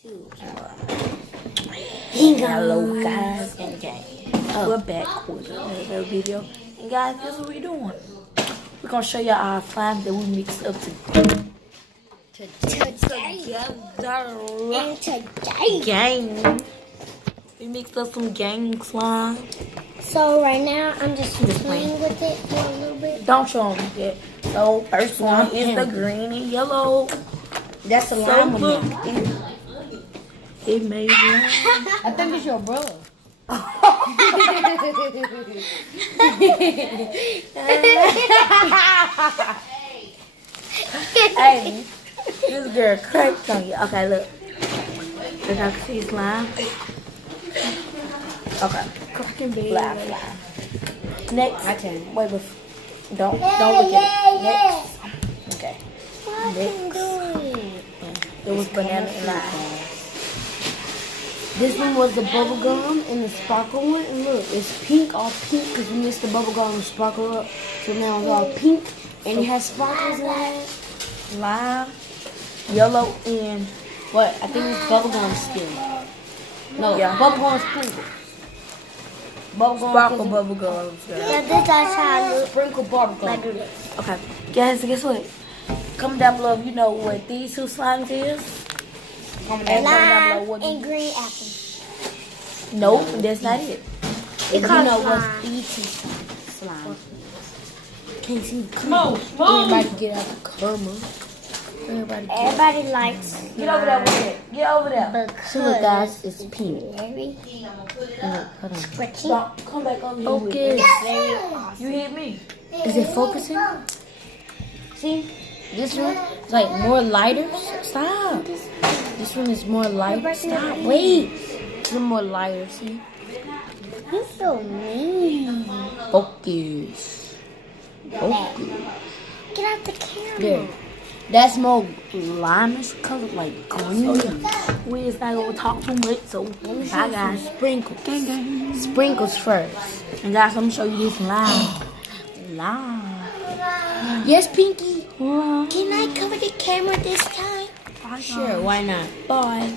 Hello guys and gang. We're back with another video. And guys, guess what we're doing? We're gonna show y'all our slime that we mixed up together. Gang. We mixed up some gang slime. So right now I'm just playing with it for a little bit. Don't show them yet. So first one is the green and yellow. That's a So lime look, one. it made lime. I think it's your brother. Hey, this girl cracked on you. Okay, look. Look, I can see slime. Okay. Cracking big. Slime. Next. I can. Wait, don't look at it. Next. Okay. Next. It was banana and lime. This one was the bubble gum and the sparkle one. And look, it's pink, all pink, because we mixed the bubble gum and sparkle up. So now it's all pink, and it has sparkles in it. Lime, yellow, and What? I think it's bubble gum still. No, Yeah. bubble gum sprinkles. Bubble gum sparkle bubble gums. Yeah, this is how sprinkle bubble gum. Okay. Guess what? Comment down below if you know what these two slimes is. Comment down below what and green apple. Nope, that's not it. It You calls know what slime. these two slime. Can't see the camera. Everybody get out the camera. Everybody likes. Get over there with it. Get over there. Because So look, guys, it's pink. very Hold on. pretty. Stop. Come back over here. with Focus. it. Very awesome. You hit me. Is it focusing? See? This one is like more lighter. Stop. This one is more lighter. Stop. Wait. This one more lighter. See? You're so mean. Focus. Focus. Get out the camera. There. That's more limeish color, like green. We is not gonna talk too much, so I got sprinkles. Sprinkles first. And guys, I'm gonna show you this lime. Lime. Yes, Pinky. Lime. Can I cover the camera this time? Sure, why not? Bye.